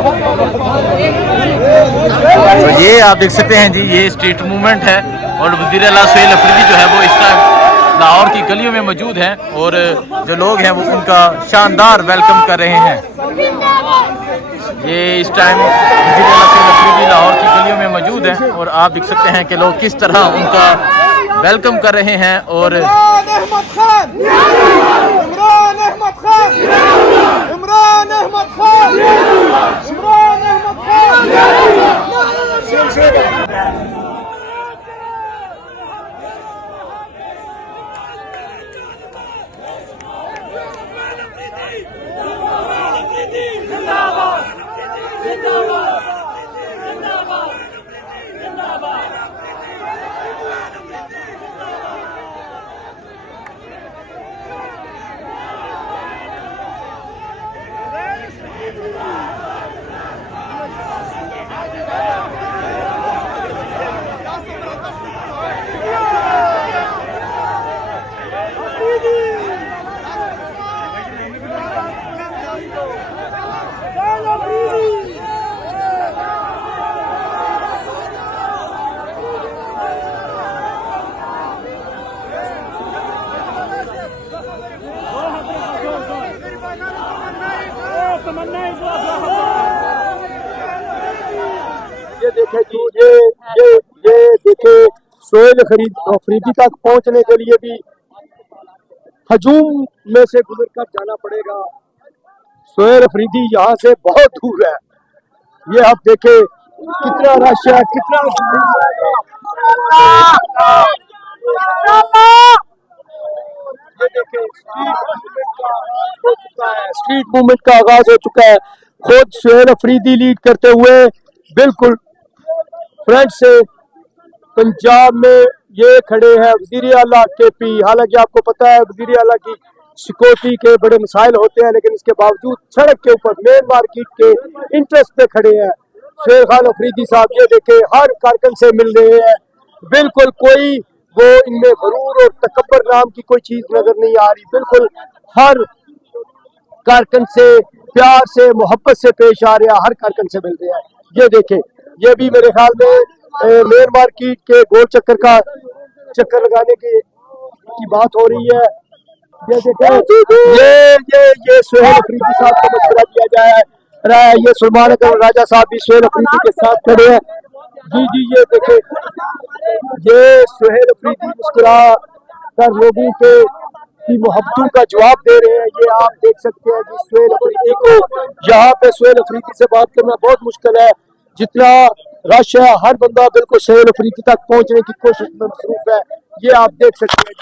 तो ये आप देख सकते हैं जी, ये स्ट्रीट मूवमेंट है और वज़ीर आला सुहेल अफरीदी जो है वो इस टाइम लाहौर की गलियों में मौजूद हैं और जो लोग हैं वो उनका शानदार वेलकम कर रहे हैं। ये इस टाइम वज़ीर आला सुहेल अफरीदी लाहौर की गलियों में मौजूद हैं और आप देख सकते हैं कि लोग किस तरह उनका वेलकम कर रहे हैं। और ये देखे जी, ये देखे सुहेल अफरीदी तक पहुंचने के लिए भी हजूम में से गुजरकर जाना पड़ेगा। सुहेल अफरीदी यहाँ से बहुत दूर है। ये आप देखे कितना रश है, कितना ये देखे स्ट्रीट मूवमेंट का आगाज हो चुका है। खुद सुहेल अफरीदी लीड करते हुए बिल्कुल फ्रंट से पंजाब में ये खड़े हैं वज़ीर आला KP। हालांकि आपको पता है वज़ीर आला की सिक्योरिटी के बड़े मसाइल होते हैं, लेकिन इसके बावजूद सड़क के ऊपर मेन मार्केट के इंटरेस्ट पे खड़े हैं सुहेल खान अफरीदी साहब। ये देखे हर कारकुन से मिल रहे हैं, बिल्कुल कोई वो इनमें गरूर और तकब्बर नाम की कोई चीज नजर नहीं आ रही। बिल्कुल हर कारकुन से प्यार से मोहब्बत से पेश आ रहे हैं, हर कारकुन से मिल रहे हैं। ये देखे, ये भी मेरे ख्याल में मेन मार्केट के गोल चक्कर का चक्कर लगाने की बात हो रही है। ये देखे, ये सुहेल अफरीदी साहब को मशवरा दिया जाए है। ये सलमान राजा साहब भी सुहेल अफरीदी के साथ खड़े हैं। जी, ये देखे, ये सुहेल अफरीदी मुस्कुरा कर लोगों के की मोहब्बतों का जवाब दे रहे हैं। ये आप देख सकते हैं कि सुहेल अफरीदी को यहाँ पे सुहेल अफरीदी से बात करना बहुत मुश्किल है। जितना रश है, हर बंदा बिल्कुल सुहेल अफरीदी तक पहुंचने की कोशिश में मसरूफ है। ये आप देख सकते हैं।